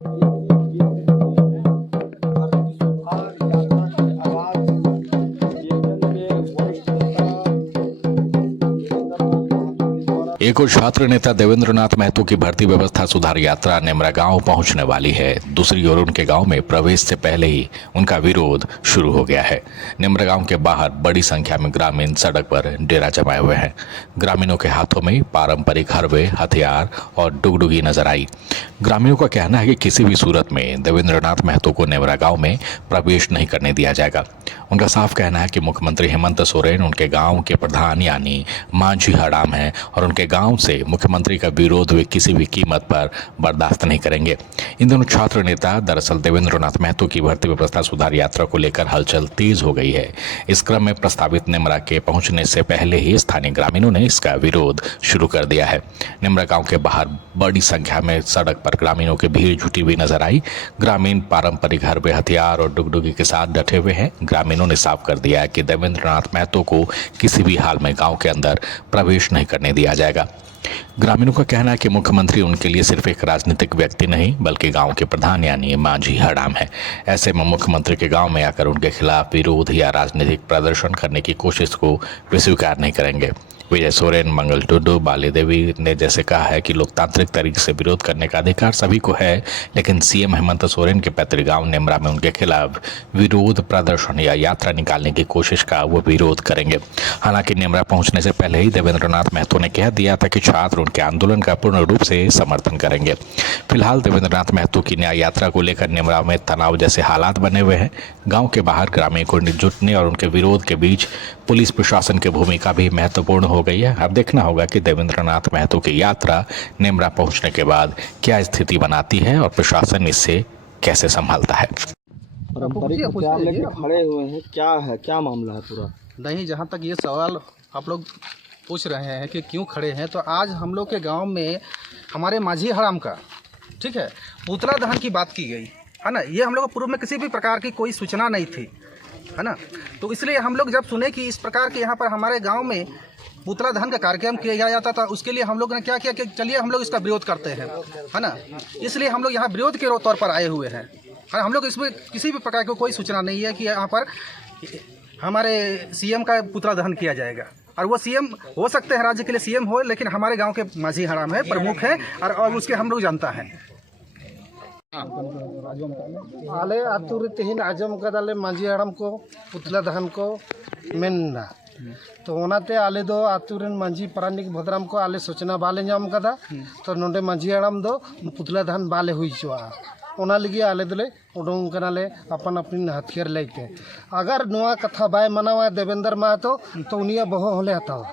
एक और छात्र नेता देवेंद्र नाथ महतो की भर्ती व्यवस्था सुधार यात्रा नेमरा गांव पहुंचने वाली है। दूसरी ओर उनके गांव में प्रवेश से पहले ही उनका विरोध शुरू हो गया है। नेमरा गांव के बाहर बड़ी संख्या में ग्रामीण सड़क पर डेरा जमाए हुए हैं। ग्रामीणों के हाथों में पारंपरिक हरवे, हथियार और डुगडुगी नजर आई। ग्रामीणों का कहना है कि किसी भी सूरत में देवेंद्र नाथ महतो को नेमरा गांव में प्रवेश नहीं करने दिया जाएगा। उनका साफ कहना है कि मुख्यमंत्री हेमंत सोरेन उनके गांव के प्रधान यानी मांझी हड़ाम हैं और उनके गांव से मुख्यमंत्री का विरोध वे किसी भी कीमत पर बर्दाश्त नहीं करेंगे। इन दोनों छात्र नेता दरअसल देवेंद्र नाथ महतो की भर्ती व्यवस्था सुधार यात्रा को लेकर हलचल तेज हो गई है। इस क्रम में प्रस्तावित नेमरा के पहुंचने से पहले ही स्थानीय ग्रामीणों ने इसका विरोध शुरू कर दिया है। नेमरा गांव के बाहर बड़ी संख्या में सड़क पर ग्रामीणों की भीड़ जुटी हुई नजर आई। ग्रामीण पारंपरिक हरबे, हथियार और डुगडुगी के साथ डटे हुए हैं। ग्रामीणों ने साफ कर दिया है कि देवेंद्र नाथ महतो को किसी भी हाल में गांव के अंदर प्रवेश नहीं करने दिया जाएगा। ग्रामीणों का कहना है कि मुख्यमंत्री उनके लिए सिर्फ एक राजनीतिक व्यक्ति नहीं बल्कि गांव के प्रधान यानी मांझी हड़ाम है। ऐसे में मुख्यमंत्री के गांव में आकर उनके खिलाफ विरोध या राजनीतिक प्रदर्शन करने की कोशिश को वे स्वीकार नहीं करेंगे। विजय सोरेन, मंगल टुडू, बाली देवी ने जैसे कहा है कि लोकतांत्रिक तरीके से विरोध करने का अधिकार सभी को है, लेकिन सीएम हेमंत सोरेन के पैतृक गांव नेमरा में उनके खिलाफ विरोध प्रदर्शन या यात्रा निकालने की कोशिश का वो विरोध करेंगे। हालांकि नेमरा पहुंचने से पहले ही देवेंद्र नाथ महतो ने कह दिया था कि छात्र उनके आंदोलन का पूर्ण रूप से समर्थन करेंगे। फिलहाल देवेंद्र नाथ महतो की न्याय यात्रा को लेकर नेमरा में तनाव जैसे हालात बने हुए हैं। गाँव के बाहर ग्रामीण को जुटने और उनके विरोध के बीच पुलिस प्रशासन की भूमिका भी महत्वपूर्ण हो गई है। अब देखना होगा कि देवेंद्र नाथ महतो की यात्रा नेमरा पहुंचने के बाद क्या स्थिति बनाती है और प्रशासन इससे कैसे संभालता है। पारंपरिक हथियार लेके खड़े हुए हैं, क्या है, क्या मामला है पूरा? नहीं, जहाँ तक ये सवाल आप लोग पूछ रहे हैं कि क्यों खड़े हैं, तो आज हम लोग के गांव में हमारे मांझी हड़ाम का, ठीक है, पुतला दहन की बात की गई है ना। ये हम लोग को पूर्व में किसी भी प्रकार की कोई सूचना नहीं थी, है ना। तो इसलिए हम लोग जब सुने कि इस प्रकार के यहाँ पर हमारे गांव में पुतला दहन का कार्यक्रम किया जाता था, उसके लिए हम लोग ने क्या किया कि चलिए हम लोग इसका विरोध करते हैं, है ना। इसलिए हम लोग यहाँ विरोध के तौर पर आए हुए हैं। और हम लोग इसमें किसी भी प्रकार की कोई सूचना नहीं है कि यहाँ पर हमारे सीएम का पुतला दहन किया जाएगा। और वो सीएम हो सकते हैं, राज्य के लिए सीएम हो, लेकिन हमारे गाँव के मांझी हड़ाम है, प्रमुख है और उसके हम लोग जानता है। आले आतु रे तेहिन आजम कदाले मांझी हड़ाम को पुतला दहन को मेनना तो ओनाते आले दो आतु रेन मांझी पारानिक भद्राम को आले सूचना बाले नाम कदा तो नोंडे मांझी हड़ाम दो पुतला दहन बाले हुई चुआ ओना लगी आले दोले उडोंग कनाले अपन अपनी हथियार लेके अगर नोआ कथा बाय मनावा देवेंद्र महतो तो उनिया बहु होले हतावा